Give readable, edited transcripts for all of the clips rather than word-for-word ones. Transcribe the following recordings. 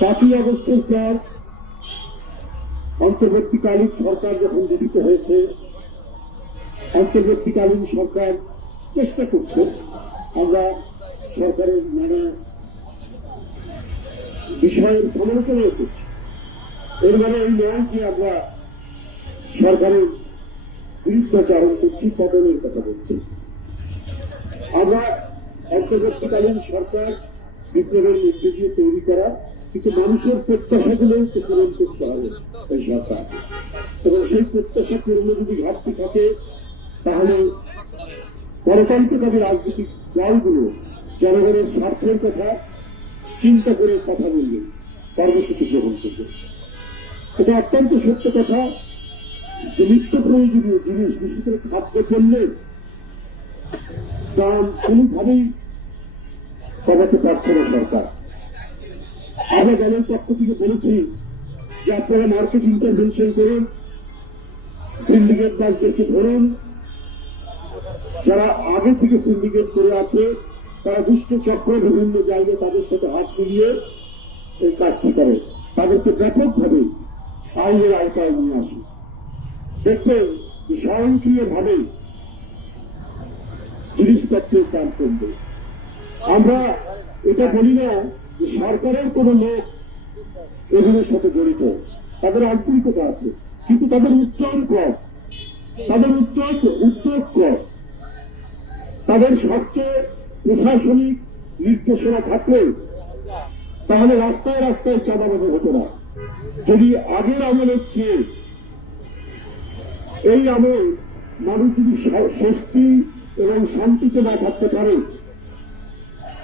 5ই আগস্টের পর অন্তর্বর্তীকালীন সরকার যখন গঠিত হয়েছে, অন্তর্বর্তীকালীন সরকার চেষ্টা করছে, আমরা সরকারের নানা বিষয়ের সমালোচনা করছি। এর মানে এই নয় যে আমরা সরকারের বিরুদ্ধাচারণ করছি, পতনের কথা বলছি। আমরা অন্তর্বর্তীকালীন সরকার বিপ্লবের মধ্য দিয়ে তৈরি করা, কিন্তু মানুষের প্রত্যাশাগুলো পূরণ করতে হবে এই সরকার, এবং সেই প্রত্যাশা পূরণে যদি ঘাটতি থাকে তাহলে গণতন্ত্রকামী রাজনৈতিক দলগুলো জনগণের স্বার্থের কথা চিন্তা করে কথা বলবে, কর্মসূচি গ্রহণ করবে। এটা অত্যন্ত সত্য কথা যে নিত্য প্রয়োজনীয় জিনিস, বিশেষ করে খাদ্যপণ্যের দাম কোনোভাবেই কমাতে পারছে না সরকার। আমরা দলের পক্ষ থেকে বলেছি যে আপনারা মার্কেট ইন্টারভেনশন করুন, সিন্ডিকেট বাসদেরকে ধরুন, যারা আগে থেকে সিন্ডিকেট করে আছে তারা দুষ্ট চক্র বিভিন্ন জায়গায় তাদের সাথে হাত মিলিয়ে এই কাজটি করে, তাদেরকে ব্যাপকভাবে আইনের আওতায় নিয়ে আসে। দেখবেন যে স্বয়ংক্রিয়ভাবে জিনিসপত্রের দাম কমবে। আমরা এটা বলি না যে সরকারের কোন লোক এগুলোর সাথে জড়িত, তাদের আন্তরিকতা আছে, কিন্তু তাদের উদ্যম কম, তাদের উদ্যোগ কম। তাদের শক্ত প্রশাসনিক নির্দেশনা থাকলে তাহলে রাস্তায় রাস্তায় চাঁদাবাজি হতো না। যদি আগের আমলের চেয়ে এই আমল মানুষ যদি স্বস্তি এবং শান্তিতে না থাকতে পারে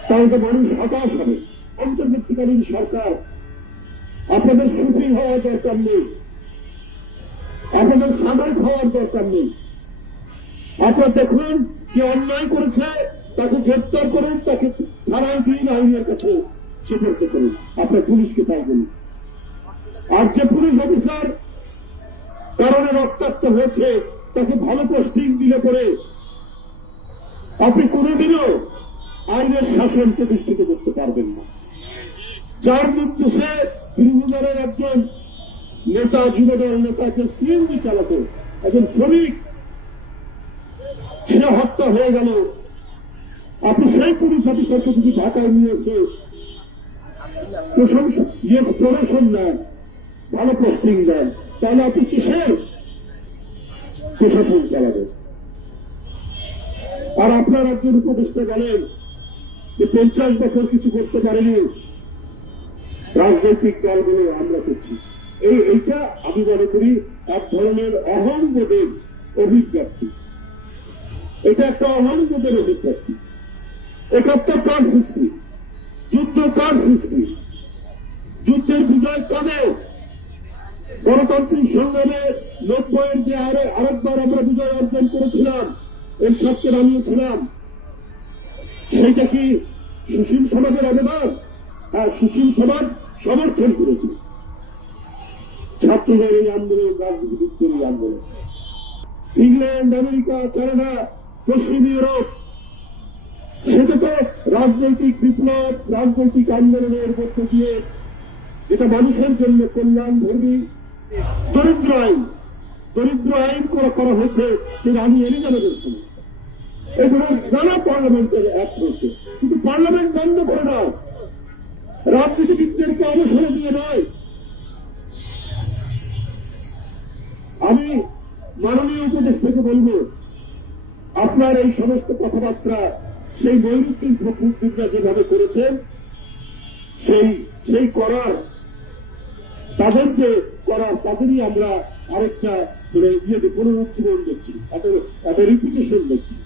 তাহলে তো মানুষ হতাশ হবে। অন্তর্বর্তীকালীন সরকার আপনাদের সুফি হওয়ার দরকার নেই, আপনাদের সাবেক হওয়ার দরকার নেই। আপনারা দেখুন কে অন্যায় করেছে তাকে গ্রেপ্তার করুন, তাকে থানায় দিন, আইনের কাছে সুপর্দ করুন, আপনার পুলিশকে তাই বলুন। আর যে পুলিশ অফিসার কারণে রক্তাক্ত হয়েছে তাকে ভালো পোস্টিং দিলে পরে আপনি কোনোদিনও আইনের শাসন প্রতিষ্ঠিত করতে পারবেন না। যার নির্দেশে বিরোধী দলের একজন নেতা, যুবদল নেতা, যে সিএনজি চালাত, একজন শ্রমিক, সে হত্যা হয়ে গেল, আপনি সেই পুলিশ অফিসারকে যদি ঢাকায় নিয়ে এসে প্রমোশন দেন, ভালো পোস্টিং দেন, তাহলে আপনি কিসের প্রশাসন চালাবেন? আর আপনার একজন উপদেষ্টা বলেন যে 50 বছর কিছু করতে পারেনি রাজনৈতিক দলগুলো, আমরা করছি। এইটা আমি মনে করি এক ধরনের অহংবোধের অভিব্যক্তি। এটা একটা অহংবোধের অভিব্যক্তি। 71 কার সৃষ্টি, যুদ্ধ কার সৃষ্টি, যুদ্ধের বিজয় কাদের? গণতান্ত্রিক সংগ্রামে 90-এর যে আরেকবার আমরা বিজয় অর্জন করেছিলাম, এরশাদকে নামিয়েছিলাম, সেইটা কি সুশীল সমাজের অবদান? হ্যাঁ, সুশীল সমাজ সমর্থন করেছে ছাত্রদের এই আন্দোলন, রাজনীতিবিদদের এই আন্দোলন। ইংল্যান্ড, আমেরিকা, কানাডা, পশ্চিম ইউরোপ, সেটা তো রাজনৈতিক বিপ্লব, রাজনৈতিক আন্দোলনের মধ্য দিয়ে যেটা মানুষের জন্য কল্যাণধর্মী দরিদ্র আইন করা হয়েছে সে রানী এলিজাবেথের সময়। এই ধরনের নানা পার্লামেন্টের অ্যাক্ট হয়েছে, কিন্তু পার্লামেন্ট বন্ধ করে না, রাজনীতিবিদদেরকে অবসরে দিয়ে নয়। আমি মাননীয় উপদেষ্টাকে বলব, আপনার এই সমস্ত কথাবার্তা সেই নৈরুদ্দিন ফখরুদ্দিনরা যেভাবে করেছেন সেই করার, তাদের যে করার, তাদেরই আমরা আরেকটা পুনরুজ্জীবন দেখছি, একটা রিপিটেশন দেখছি।